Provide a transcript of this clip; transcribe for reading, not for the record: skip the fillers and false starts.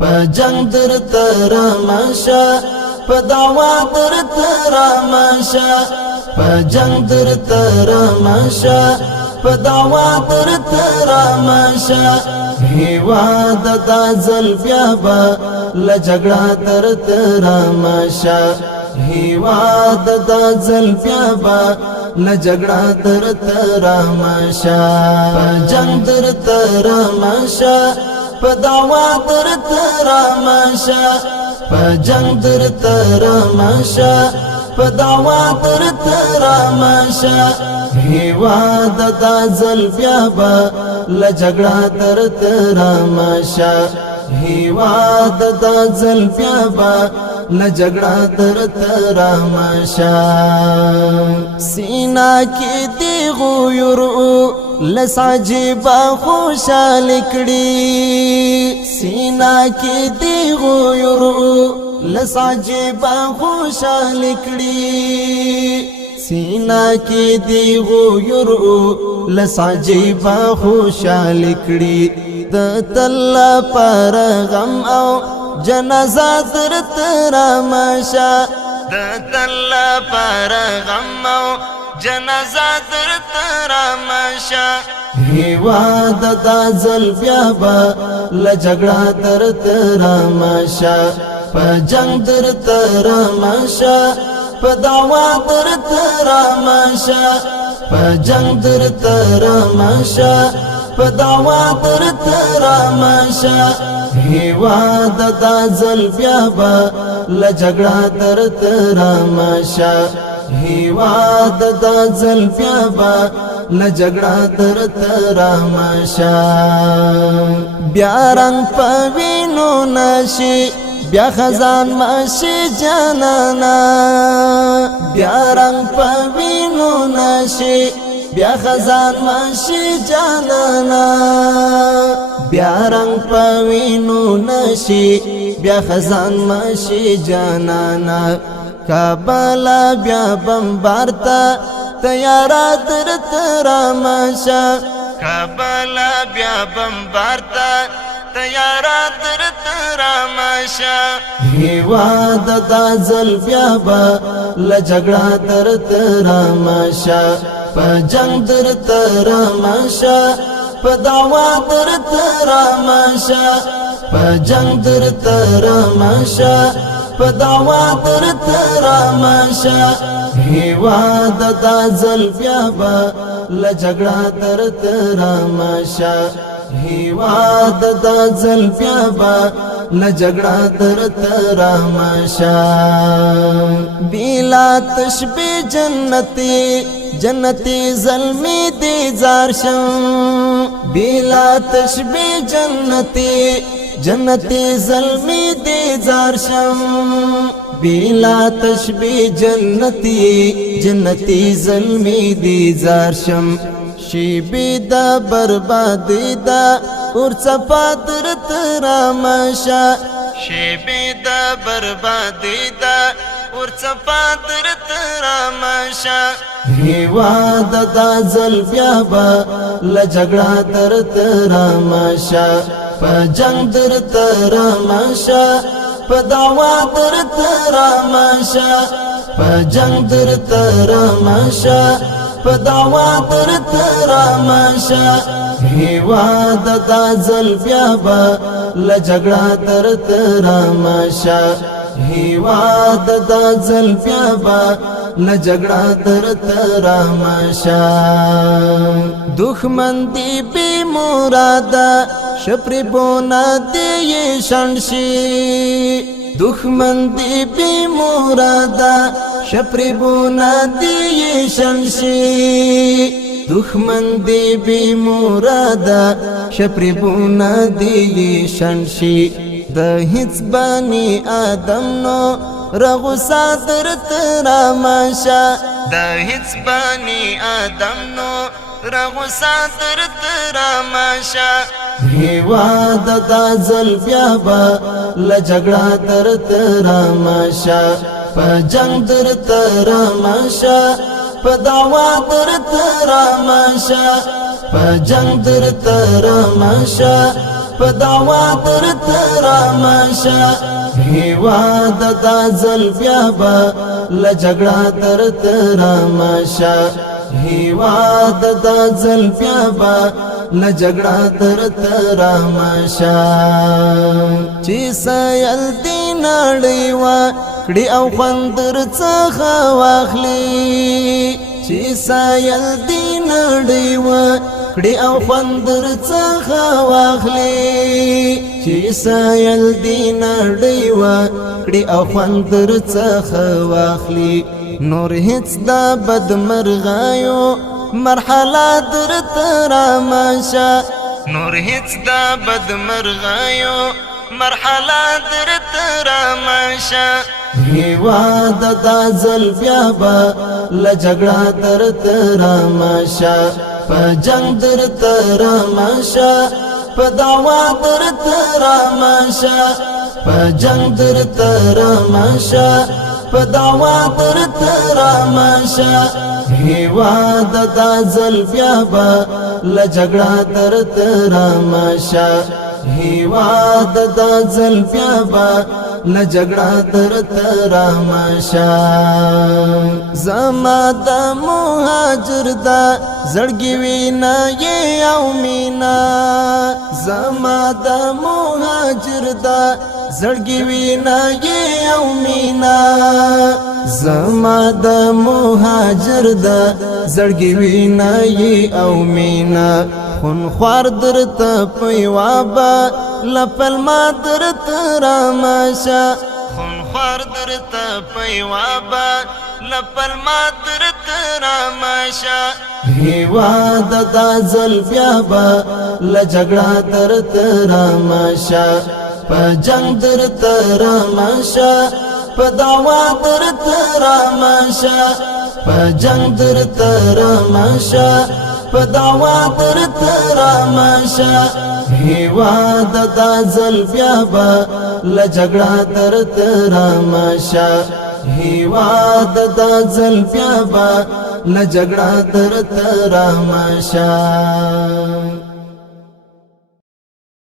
په جنگ در ترامشا په دعوا در ترامشا په جنگ در ترامشا په دعوا در ترامشا هیواد د ځل بیا به له جګړه در ترامشا هیواد د ځل بیا به له جګړه در ترامشا په جنگ در ترامشا په دعوا در ترامشا په جنگ در ترامشا په دعوا در ترامشا هیواد د ځل بیا به له جګړه در ترامشا هیواد د ځل بیا به له جګړه در ترامشا سینا کې دی غویرو لسعجبا خوشال کړي سینا کې دی غویرو لسعجبا خوشال کړي سینا کې دی غویرو لسعجبا خوشال کړي د تل پر غم او جنازه در ترامشا د تل پر غم او جنازه در ترامشا هیواد د ځل بیا به له جګړه در ترامشا په جنگ در ترامشا په دعوا در ترامشا په جنگ در ترامشا په دعوا در ترامشا هیواد د ځل بیا به له جګړه در ترامشا هیواد د ځل بیا به له جګړه در ترامشا بیا رنگ په وینو نشي بیا خزان ماشي جانانا بیا رنگ په وینو نشي بیا خزان ماشي جانانا بیا رنگ په وینو نشي بیا خزان ماشي جانانا کابل بیا بمبارتا تیارا در ترامشا کابل بیا بمبارتا تیارا در ترامشا هیواد د ځل بیا به له جګړه در ترامشا په جنگ در ترامشا په دعوا در ترامشا په جنگ در ترامشا په دعوا در ترامشا هیواد د ځل بیا به له جګړه در ترامشا هیواد د ځل بیا به له جګړه در ترامشا بیلا تشبیه جنتی جنتی زلمی دی زارشم بیلا تشبیه جنتی جنتی زلمی دی زارشم بیلا تشبیه جنتی جنتی زلمی دی زارشم شیبی دا بربادی دا اور چپا در ترامشا شیبی دا بربادی دا اور چپا در ترامشا هیواد د ځل بیا به له جګړه در ترامشا په جنگ در ترامشا په دعوا در ترامشا په جنگ در ترامشا په دعوا در ترامشا هیواد د ځل بیا به له جګړه در ترامشا هیواد د ځل بیا به له جګړه در ترامشا دښمن دی بی مراده شپر بونا دی شنشي دښمن دی بی مراده شپر بونا دی شنشي دښمن دی بی مراده شپر بونا دی شنشي د هیڅ بني آدم نو رغوسا در ترامشا د هیڅ بني آدم نو رغوسا در ترامشا هیواد د ځل بیا به له جګړه در ترامشا په جنگ در ترامشا په دعوا در ترامشا په جنگ در ترامشا په دعوا درته رامشه هیواد دا ځل بیا به له جګړه درته رامشه هیواد دا ځل بیا به له جګړه درته رامشه چې سیل دې نړۍ وکړي او خوند درڅخه واخلي چې سیل دې نړۍ وکړي او خوند درڅخه واخلي چې سیل دې نړۍ وکړي او خوند درڅخه واخلي نور هیڅ دا بدمرغیو مرحله درته رامشه نور هیڅ دا بدمرغیو مرحله درته رامشه هیواد دا ځل بیا به له جګړه درته رامشه په جنګ درته رامشه په دعوا درته رامشه په جنګ درته رامشه په دعوا درته رامشه هیواد دا ځل بیا به له جګړه درته رامشه هیواد دا ځل بیا به له جګړه درته رامشه زما د مهاجر دا زړګي وینا یې او مینا زما د مهاجر دا زړګي وینا یې او مینا زما د مهاجر دا زړګي وینا یې او مینا خون خوار درته پیوابا لپل ما درته رامشه خون خوار درته پیوابا لپل ما درته رامشه هیواد دا ځل بیا به له جګړه درته رامشه په جنګ درته رامشه په دعوا درته رامشه په جنګ درته رامشه په دعوا درته رامشه هیواد دا ځل بیا به له جګړه درته رامشه هیواد دا ځل بیا به له جګړه درته رامشه